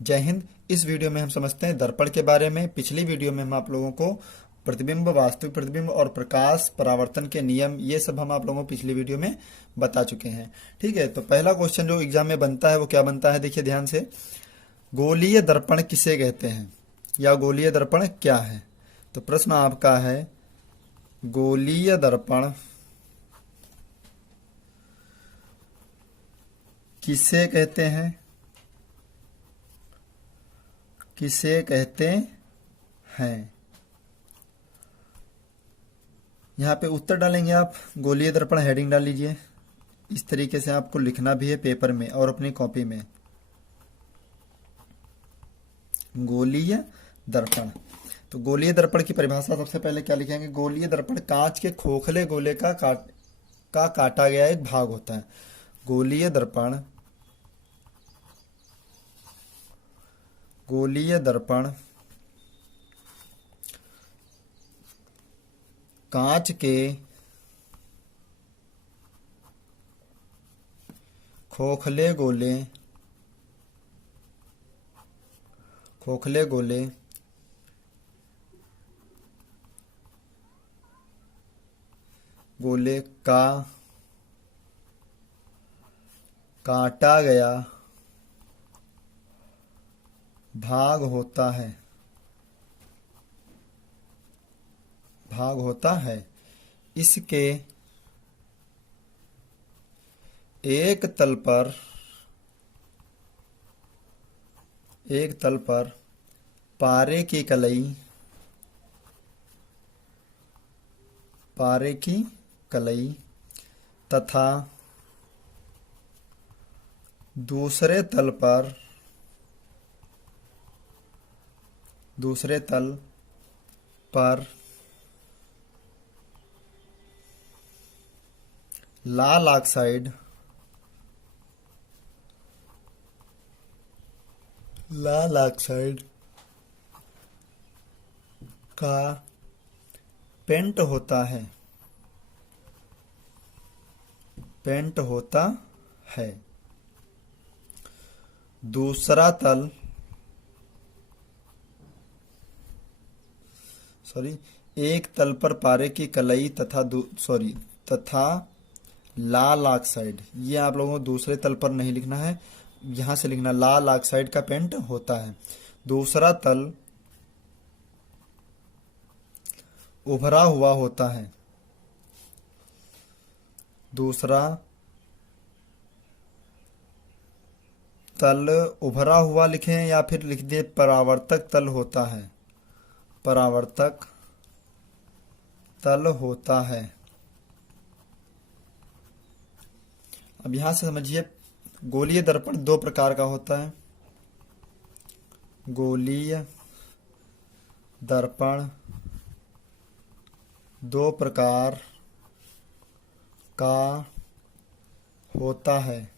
जय हिंद। इस वीडियो में हम समझते हैं दर्पण के बारे में। पिछली वीडियो में हम आप लोगों को प्रतिबिंब, वास्तविक प्रतिबिंब और प्रकाश परावर्तन के नियम, ये सब हम आप लोगों को पिछली वीडियो में बता चुके हैं। ठीक है, तो पहला क्वेश्चन जो एग्जाम में बनता है वो क्या बनता है, देखिए ध्यान से। गोलीय दर्पण किसे कहते हैं या गोलीय दर्पण क्या है। तो प्रश्न आपका है, गोलीय दर्पण किसे कहते हैं, किसे कहते हैं। यहाँ पे उत्तर डालेंगे आप, गोलीय दर्पण हेडिंग डाल लीजिए। इस तरीके से आपको लिखना भी है पेपर में और अपनी कॉपी में। गोलीय दर्पण, तो गोलीय दर्पण की परिभाषा सबसे पहले क्या लिखेंगे। गोलीय दर्पण कांच के खोखले गोले का काटा गया एक भाग होता है। गोलीय दर्पण, गोलीय दर्पण कांच के खोखले गोले, खोखले गोले गोले का काटा गया भाग होता है, भाग होता है। इसके एक तल पर, एक तल पर पारे की कलई, पारे की कलई तथा दूसरे तल पर, दूसरे तल पर लाल ऑक्साइड, लाल ऑक्साइड का पेंट होता है, पेंट होता है। दूसरा तल, सॉरी, एक तल पर पारे की कलई तथा तथा लाल ऑक्साइड, ये आप लोगों को दूसरे तल पर नहीं लिखना है, यहां से लिखना लाल ऑक्साइड का पेंट होता है। दूसरा तल उभरा हुआ होता है, दूसरा तल उभरा हुआ लिखें या फिर लिख दे परावर्तक तल होता है, परावर्तक तल होता है। अब यहां से समझिए, गोलीय दर्पण दो प्रकार का होता है। गोलीय दर्पण दो प्रकार का होता है।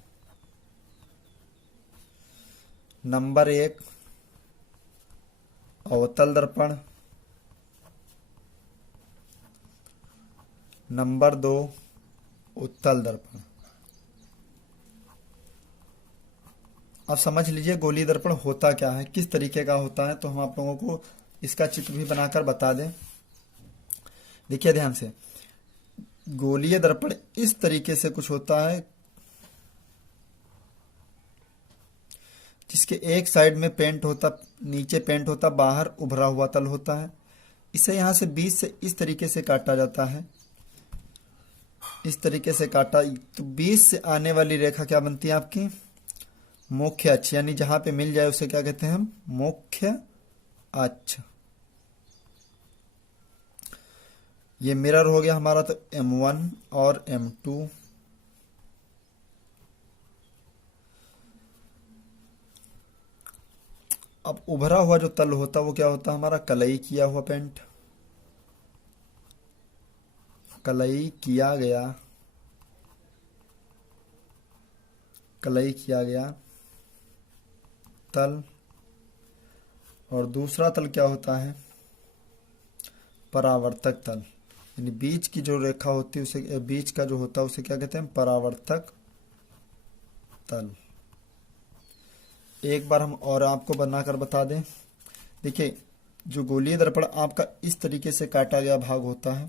नंबर एक, अवतल दर्पण। नंबर दो, उत्तल दर्पण। अब समझ लीजिए गोलीय दर्पण होता क्या है, किस तरीके का होता है, तो हम आप लोगों को इसका चित्र भी बनाकर बता दें। देखिए ध्यान से, गोलीय दर्पण इस तरीके से कुछ होता है, जिसके एक साइड में पेंट होता, नीचे पेंट होता, बाहर उभरा हुआ तल होता है। इसे यहां से बीच से इस तरीके से काटा जाता है, इस तरीके से काटा, तो बीच से आने वाली रेखा क्या बनती है आपकी, मुख्य अक्ष, यानी जहां पे मिल जाए उसे क्या कहते हैं हम, मुख्य अक्ष। ये मिरर हो गया हमारा, तो M1 और M2। अब उभरा हुआ जो तल होता वो क्या होता है हमारा, कलई किया हुआ पेंट, कलई किया गया, कलई किया गया तल। और दूसरा तल क्या होता है, परावर्तक तल, यानी बीच की जो रेखा होती है उसे, बीच का जो होता है उसे क्या कहते हैं, परावर्तक तल। एक बार हम और आपको बनाकर बता दें। देखिए, जो गोलीय दर्पण आपका इस तरीके से काटा गया भाग होता है,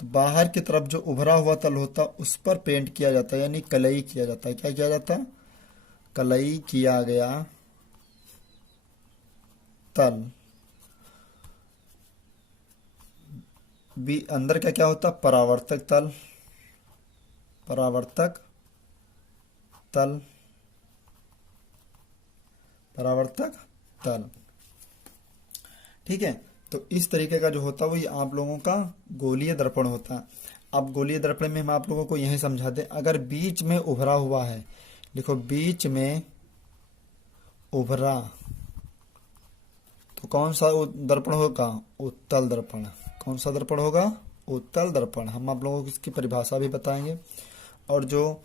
तो बाहर की तरफ जो उभरा हुआ तल होता है उस पर पेंट किया जाता है, यानी कलई किया जाता है। क्या किया जाता है? कलई किया गया तल। भी अंदर का क्या होता है? परावर्तक तल। परावर्तक तल। परावर्तक तल। ठीक है, तो इस तरीके का जो होता है वही आप लोगों का गोलीय दर्पण होता है। अब गोलीय दर्पण में हम आप लोगों को यही समझा दें, अगर बीच में उभरा हुआ है, देखो बीच में उभरा, तो कौन सा दर्पण होगा? उत्तल दर्पण। कौन सा दर्पण होगा? उत्तल दर्पण। हम आप लोगों को इसकी परिभाषा भी बताएंगे। और जो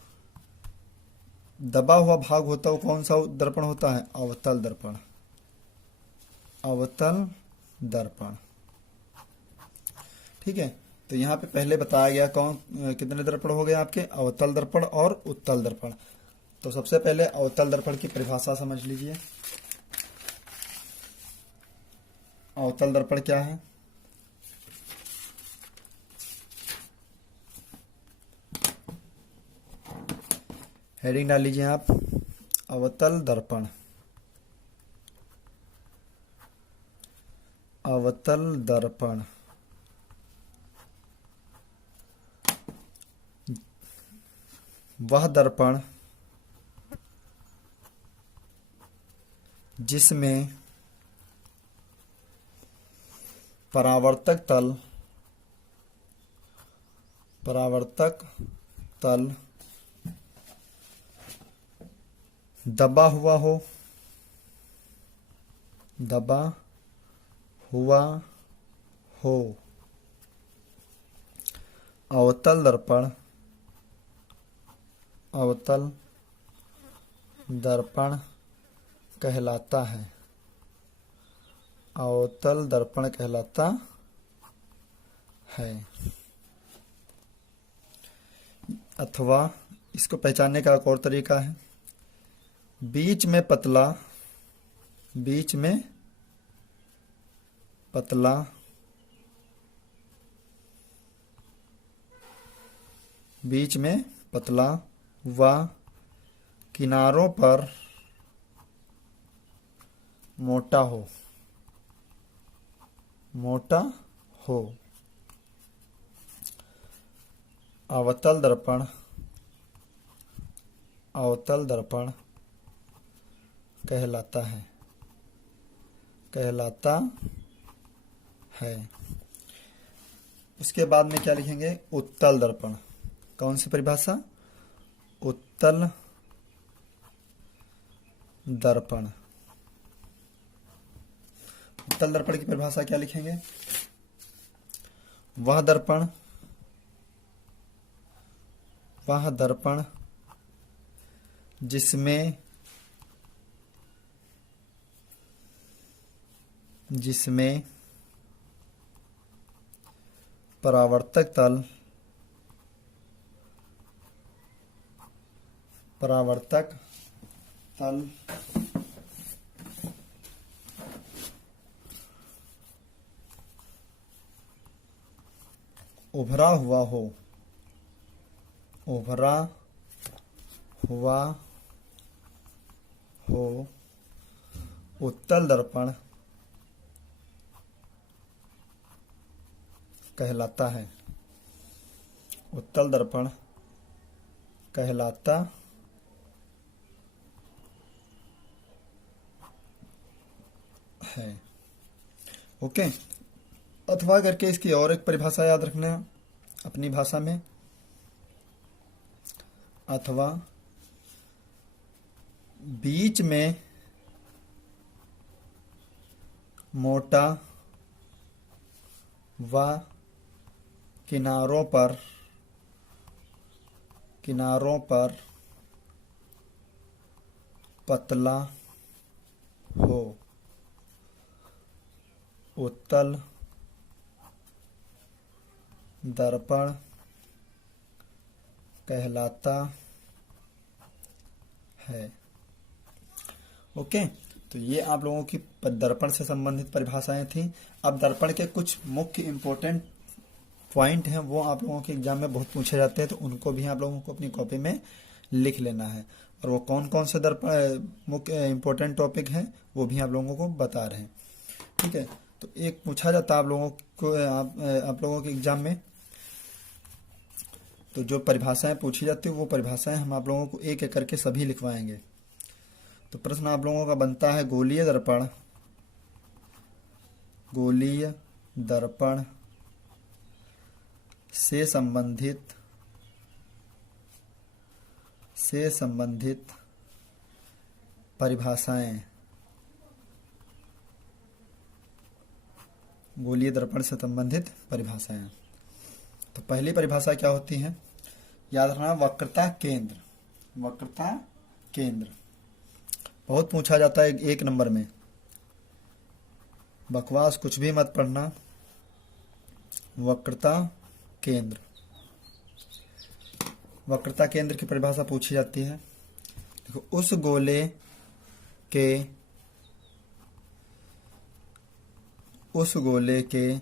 दबा हुआ भाग होता है वो कौन सा दर्पण होता है? अवतल दर्पण। अवतल दर्पण। ठीक है, तो यहाँ पे पहले बताया गया कितने दर्पण हो गए आपके? अवतल दर्पण और उत्तल दर्पण। तो सबसे पहले अवतल दर्पण की परिभाषा समझ लीजिए। अवतल दर्पण क्या है? हेडिंग डाल लीजिए आप, अवतल दर्पण। अवतल दर्पण वह दर्पण जिसमें परावर्तक तल दबा हुआ हो। दबा हुआ हो। अवतल दर्पण। अवतल दर्पण कहलाता है। अवतल दर्पण कहलाता है। अथवा इसको पहचानने का एक और तरीका है, बीच में पतला, बीच में पतला बीच में पतला व किनारों पर मोटा हो। मोटा हो। अवतल दर्पण। अवतल दर्पण कहलाता है। कहलाता है। उसके बाद में क्या लिखेंगे? उत्तल दर्पण। कौन सी परिभाषा? उत्तल दर्पण। उत्तल दर्पण की परिभाषा क्या लिखेंगे? वह दर्पण जिसमें परावर्तक तल उभरा हुआ हो। उभरा हुआ हो। उत्तल दर्पण कहलाता है। उत्तल दर्पण कहलाता है। ओके, अथवा करके इसकी और एक परिभाषा याद रखना अपनी भाषा में। अथवा बीच में मोटा व किनारों पर पतला हो। उत्तल दर्पण कहलाता है। ओके, तो ये आप लोगों की दर्पण से संबंधित परिभाषाएं थी। अब दर्पण के कुछ मुख्य इंपॉर्टेंट पॉइंट हैं, वो आप लोगों के एग्जाम में बहुत पूछे जाते हैं, तो उनको भी आप लोगों को अपनी कॉपी में लिख लेना है। और वो कौन कौन से दर्पण मुख्य इंपॉर्टेंट टॉपिक हैं वो भी आप लोगों को बता रहे हैं। ठीक है, तो एक पूछा जाता है आप लोगों को, आप लोगों के एग्जाम में, तो जो परिभाषाएं पूछी जाती है वो परिभाषाएं हम आप लोगों को एक एक करके सभी लिखवाएंगे। तो प्रश्न आप लोगों का बनता है, गोलीय दर्पण, गोलीय दर्पण से संबंधित परिभाषाएं। गोलीय दर्पण से संबंधित परिभाषाएं। तो पहली परिभाषा क्या होती है, याद रखना, वक्रता केंद्र। वक्रता केंद्र बहुत पूछा जाता है एक नंबर में, बकवास कुछ भी मत पढ़ना। वक्रता केंद्र, वक्रता केंद्र की परिभाषा पूछी जाती है। देखो, उस गोले के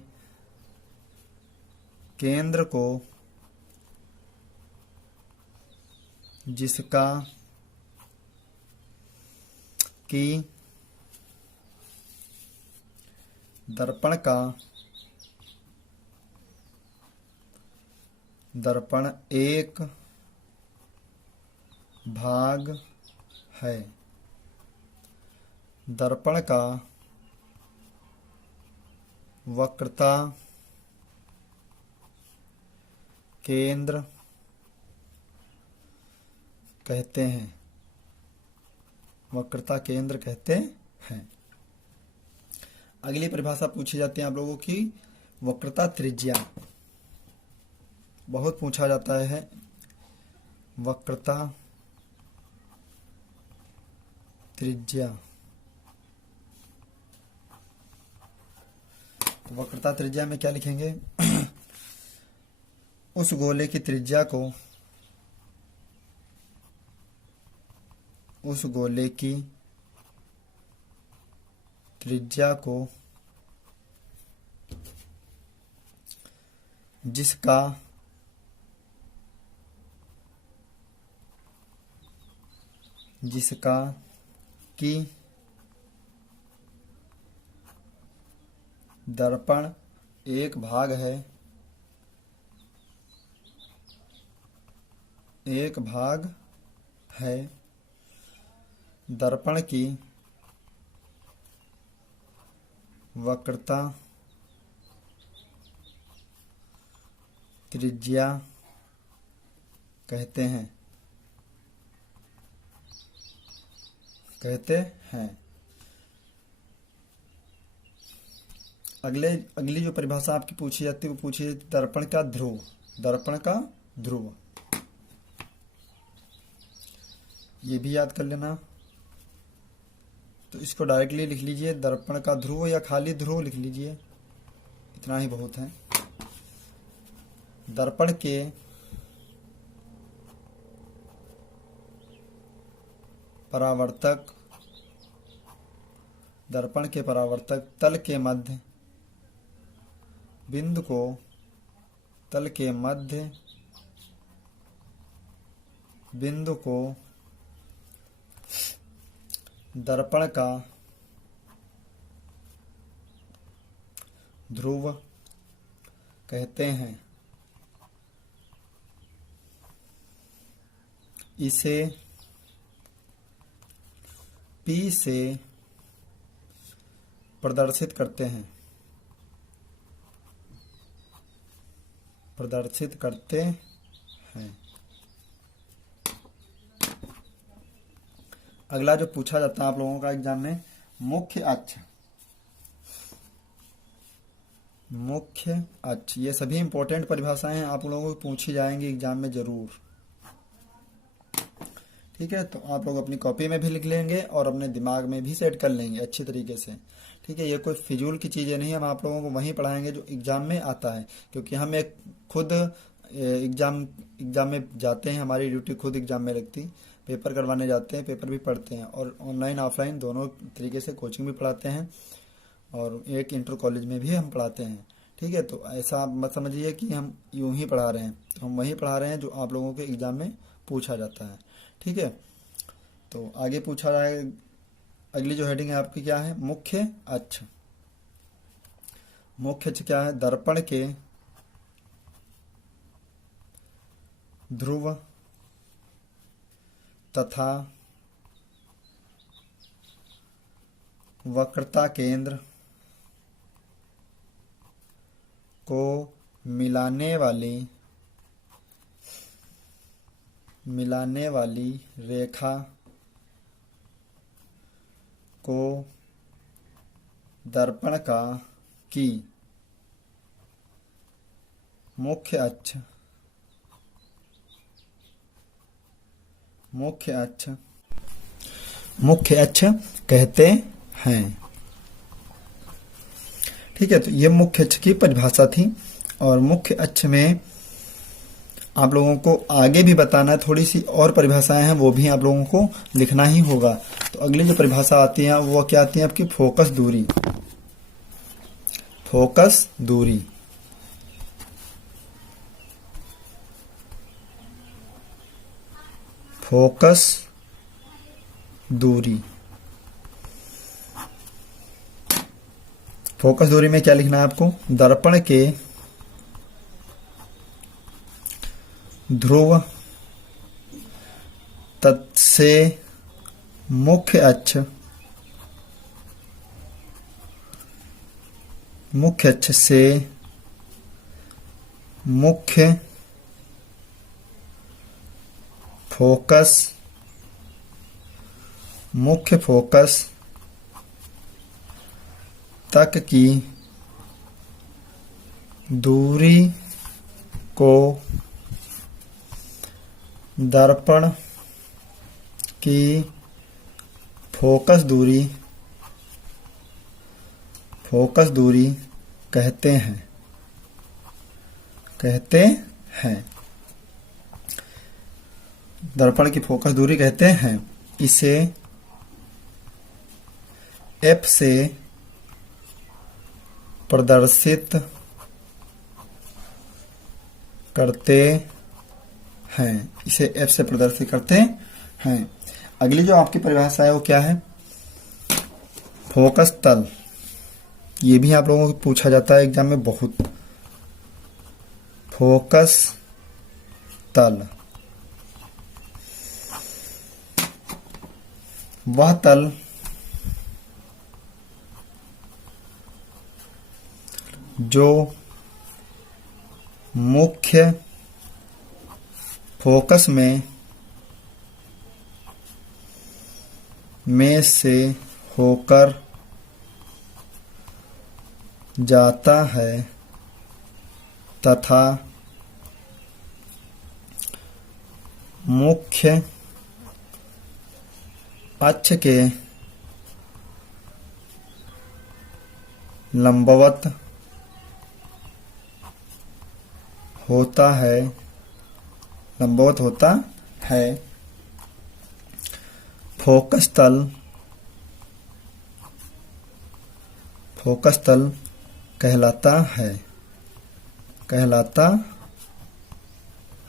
केंद्र को जिसका कि दर्पण एक भाग है। दर्पण का वक्रता केंद्र कहते हैं। वक्रता केंद्र कहते हैं। अगली परिभाषा पूछी जाती है आप लोगों की, वक्रता त्रिज्या। बहुत पूछा जाता है वक्रता त्रिज्या। तो वक्रता त्रिज्या में क्या लिखेंगे, उस गोले की त्रिज्या को, उस गोले की त्रिज्या को जिसका कि दर्पण एक भाग है, एक भाग है। दर्पण की वक्रता त्रिज्या कहते हैं। अगली जो परिभाषा आपकी पूछी जाती है वो पूछी जाती है दर्पण का ध्रुव। दर्पण का ध्रुव, ये भी याद कर लेना। तो इसको डायरेक्टली लिख लीजिए, दर्पण का ध्रुव, या खाली ध्रुव लिख लीजिए, इतना ही बहुत है। दर्पण के परावर्तक तल के मध्य बिंदु को, तल के मध्य बिंदु को दर्पण का ध्रुव कहते हैं। इसे P से प्रदर्शित करते हैं। अगला जो पूछा जाता है आप लोगों का एग्जाम में, मुख्य अक्ष। ये सभी इंपॉर्टेंट परिभाषाएं हैं, आप लोगों को पूछी जाएंगी एग्जाम में जरूर। ठीक है, तो आप लोग अपनी कॉपी में भी लिख लेंगे और अपने दिमाग में भी सेट कर लेंगे अच्छी तरीके से। ठीक है, ये कोई फिजूल की चीज़ें नहीं, हम आप लोगों को वहीं पढ़ाएंगे जो एग्जाम में आता है, क्योंकि हम एक खुद एग्जाम में जाते हैं, हमारी ड्यूटी खुद एग्जाम में लगती। पेपर करवाने जाते हैं, पेपर भी पढ़ते हैं, और ऑनलाइन ऑफलाइन दोनों तरीके से कोचिंग भी पढ़ाते हैं, और एक इंटर कॉलेज में भी हम पढ़ाते हैं। ठीक है, तो ऐसा आप मत समझिए कि हम यूं ही पढ़ा रहे हैं, तो हम वही पढ़ा रहे हैं जो आप लोगों के एग्जाम में पूछा जाता है। ठीक है, तो आगे पूछा रहा है, अगली जो हेडिंग है आपकी क्या है, मुख्य अक्ष। मुख्य अक्ष क्या है, दर्पण के ध्रुव तथा वक्रता केंद्र को मिलाने वाली रेखा को दर्पण की मुख्य अक्ष कहते हैं। ठीक है, तो ये मुख्य अक्ष की परिभाषा थी, और मुख्य अक्ष में आप लोगों को आगे भी बताना है, थोड़ी सी और परिभाषाएं हैं, वो भी आप लोगों को लिखना ही होगा। तो अगली जो परिभाषा आती है वो क्या आती है आपकी, फोकस दूरी। फोकस दूरी, फोकस दूरी। फोकस दूरी में क्या लिखना है आपको, दर्पण के ध्रुव तत् से मुख्य अक्ष से मुख्य फोकस तक की दूरी को दर्पण की फोकस दूरी कहते हैं। दर्पण की फोकस दूरी कहते हैं। इसे एफ से प्रदर्शित करते हैं। अगली जो आपकी परिभाषा है वो क्या है, फोकस तल। ये भी आप लोगों को पूछा जाता है एग्जाम में बहुत। फोकस तल वह तल जो मुख्य फोकस में से होकर जाता है तथा मुख्य अक्ष के लंबवत होता है। फोकस तल कहलाता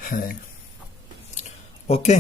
है। ओके।